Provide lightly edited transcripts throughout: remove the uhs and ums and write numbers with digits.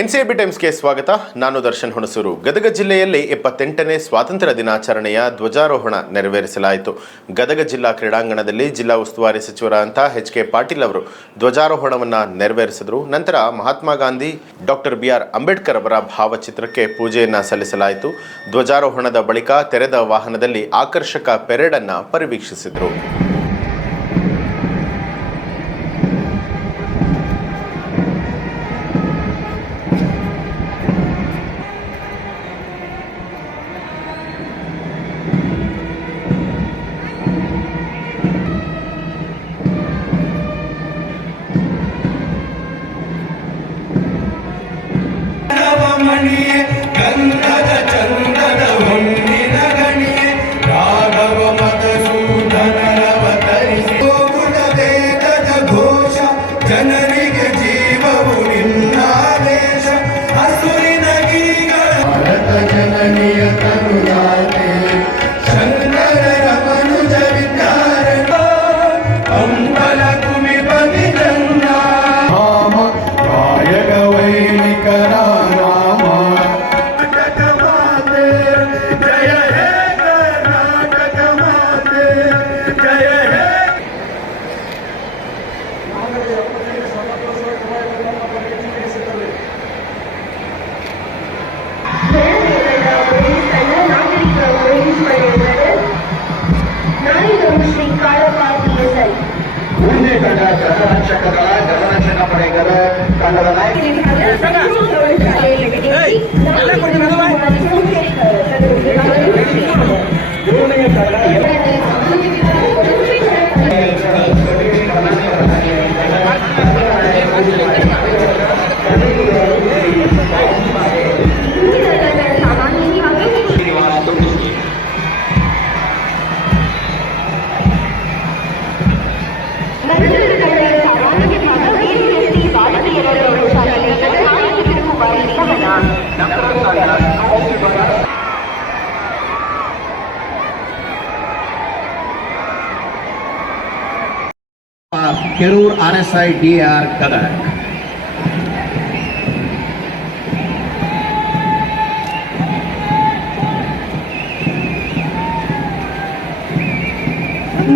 NCB ಟೈಮ್ಸ್ಗೆ ಸ್ವಾಗತ. ನಾನು ದರ್ಶನ್ ಹುಣಸೂರು. ಗದಗ ಜಿಲ್ಲೆಯಲ್ಲಿ 78ನೇ ಸ್ವಾತಂತ್ರ್ಯ ದಿನಾಚರಣೆಯ ಧ್ವಜಾರೋಹಣ ನೆರವೇರಿಸಲಾಯಿತು. ಗದಗ ಜಿಲ್ಲಾ ಕ್ರೀಡಾಂಗಣದಲ್ಲಿ ಜಿಲ್ಲಾ ಉಸ್ತುವಾರಿ ಸಚಿವರಾದಂಥ ಎಚ್.ಕೆ. ಪಾಟೀಲ್ ಅವರು ಧ್ವಜಾರೋಹಣವನ್ನು ನೆರವೇರಿಸಿದರು. ನಂತರ ಮಹಾತ್ಮ ಗಾಂಧಿ, ಡಾಕ್ಟರ್ ಬಿ.ಆರ್. ಅಂಬೇಡ್ಕರ್ ಅವರ ಭಾವಚಿತ್ರಕ್ಕೆ ಪೂಜೆಯನ್ನು ಸಲ್ಲಿಸಲಾಯಿತು. ಧ್ವಜಾರೋಹಣದ ಬಳಿಕ ತೆರೆದ ವಾಹನದಲ್ಲಿ ಆಕರ್ಷಕ ಪೆರೇಡ್ ಅನ್ನು ಪರಿವೀಕ್ಷಿಸಿದರು. ಗಂಧದ ಚಂದದ ಹೊನ್ನಿನ ಗಣಿಯೇ ರಾಘವ ಮಧುಸೂದನರವತರಿಸಿ ಗೋಕುಲ ವೇದದ ಘೋಷ ಜನರಿಗೆ ಜೀವವು ನಿನ್ನಾದೇಶ ಹಸುರಿನ ಗೀಗ ಭಾರತ ಜನನಿಯ ಕರುಣಾತೆ ಶಂಕರರ ಮನುಜ ವಿದ್ಯಾರಣ ಅಂಬಲ ಕುಮಿಪತಿ ಜನ್ನ ರಾಮ ಕಾಯಕ ವೈಣಿಕರ ಕರ್ನಾಟಕದ ಗಣರಕ್ಷಣಾ ಪಡೆಗಳ ತಂಡದ ಕೆರೂರ್ RSI DR ಗದಗ.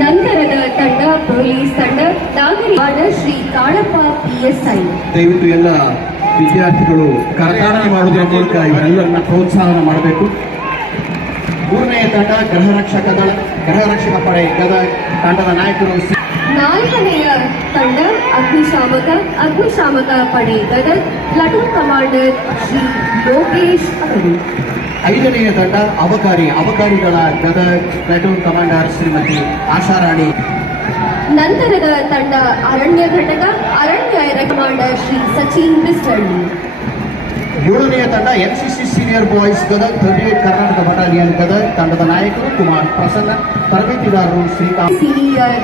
ನಂತರದ ತಂಡ ಪೊಲೀಸ್ ತಂಡ ನಾಗರಿಕರಾದ ಶ್ರೀ ಕಾಳಪ್ಪ PSI. ದಯವಿಟ್ಟು ಎಲ್ಲ ವಿದ್ಯಾರ್ಥಿಗಳು ಕರತಾಡನೆ ಮಾಡುವುದರ ಮೂಲಕ ಇವರೆಲ್ಲರನ್ನ ಪ್ರೋತ್ಸಾಹ ಮಾಡಬೇಕು. ಮೂರನೆಯ ತಂಡ ಗೃಹರಕ್ಷಕ ಪಡೆ ಗದಗ ತಂಡದ ನಾಯಕರು. ನಾಲ್ಕನೆಯ ತಂಡ ಅಗ್ನಿಶಾಮಕ ಪಡೆ ಗದಗ ಪ್ಲಾಟೂನ್ ಕಮಾಂಡರ್ ಶ್ರೀ ಲೋಕೇಶ್ ಅವರು. ಐದನೆಯ ತಂಡ ಅಬಕಾರಿಗಳ ಗದಗ ಪ್ಲಾಟೂನ್ ಕಮಾಂಡರ್ ಶ್ರೀಮತಿ ಆಶಾರಾಣಿ. ನಂತರದ ತಂಡ ಅರಣ್ಯ ಕಮಾಂಡರ್ ಶ್ರೀ ಸಚಿನ್ ಬಿಸ್ಟಳ್ಳಿ. ಏಳನೆಯ ತಂಡ NCC senior boys Gadag 38 Karnataka battalion Gadag ತಂಡದ ನಾಯಕರು ಕುಮಾರ್ ಪ್ರಸನ್ನ, ತರಬೇತಿದಾರರು Srikanth. Senior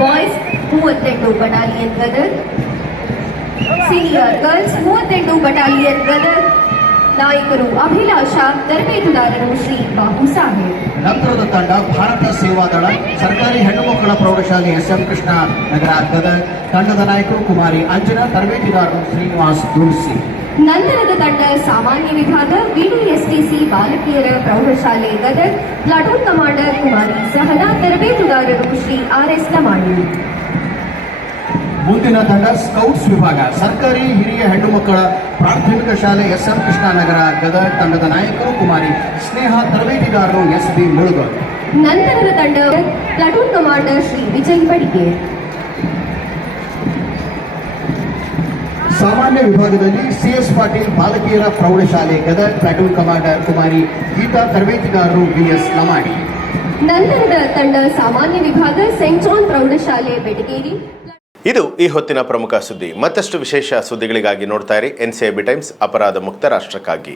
boys 38 battalion Gadag, senior girls 38 battalion Gadag ನಾಯಕರು ಅಭಿಲಾಷ, ತರಬೇತುದಾರರು ಶ್ರೀ ಬಾಬು ಸಾಹೇಬ್. ನಂತರದ ತಂಡ ಭಾರತ ಸೇವಾದಳ ಸರ್ಕಾರಿ ಹೆಣ್ಣು ಮಕ್ಕಳ ಪ್ರೌಢಶಾಲೆ SM ಕೃಷ್ಣ ನಗರ ಗದಗ ತಂಡದ ನಾಯಕರು ಕುಮಾರಿ ಅಂಜನಾ, ತರಬೇತಿದಾರರು ಶ್ರೀನಿವಾಸ್ ದುರ್ಸಿ. ನಂತರದ ತಂಡ ಸಾಮಾನ್ಯ ವಿಭಾಗ VDSTC ಬಾಲಕಿಯರ ಪ್ರೌಢಶಾಲೆ ಗದಗ ಪ್ಲಾಟೂನ್ ಕಮಾಂಡರ್ ಕುಮಾರಿ ಸಹನಾ, ತರಬೇತುದಾರರು ಶ್ರೀ RS ಲಮಾಣಿ. ಮುಂದಿನ ತಂಡ ಸ್ಕೌಟ್ಸ್ ವಿಭಾಗ ಸರ್ಕಾರಿ ಹಿರಿಯ ಹೆಣ್ಣು ಮಕ್ಕಳ ಪ್ರಾಥಮಿಕ ಶಾಲೆ SM ಕೃಷ್ಣ ನಗರ ಗದಗ ತಂಡದ ನಾಯಕರು ಕುಮಾರಿ ಸ್ನೇಹ, ತರಬೇತಿದಾರರು SB ಮುಳುಗಲ್. ನಂತರದ ತಂಡ ಪ್ಲಾಟೂನ್ ಕಮಾಂಡರ್ ಶ್ರೀ ವಿಜಯ್ ಬಡಿಗೆ. ಸಾಮಾನ್ಯ ವಿಭಾಗದಲ್ಲಿ CS ಪಾಟೀಲ್ ಬಾಲಕಿಯರ ಪ್ರೌಢಶಾಲೆ ಗದಗ ಪ್ಲಾಟೂನ್ ಕಮಾಂಡರ್ ಕುಮಾರಿ ಗೀತಾ, ತರಬೇತಿದಾರರು VS ಲಮಾಣಿ. ನಂತರದ ತಂಡ ಸಾಮಾನ್ಯ ವಿಭಾಗ ಸೆಂಟ್ ಜಾನ್ ಪ್ರೌಢಶಾಲೆ ಬೆಟಗೇರಿ. ಇದು ಈ ಹೊತ್ತಿನ ಪ್ರಮುಖ ಸುದ್ದಿ. ಮತ್ತಷ್ಟು ವಿಶೇಷ ಸುದ್ದಿಗಳಿಗಾಗಿ ನೋಡ್ತಾ ಇರಿ NCIB ಟೈಮ್ಸ್, ಅಪರಾಧ ಮುಕ್ತ ರಾಷ್ಟ್ರಕ್ಕಾಗಿ.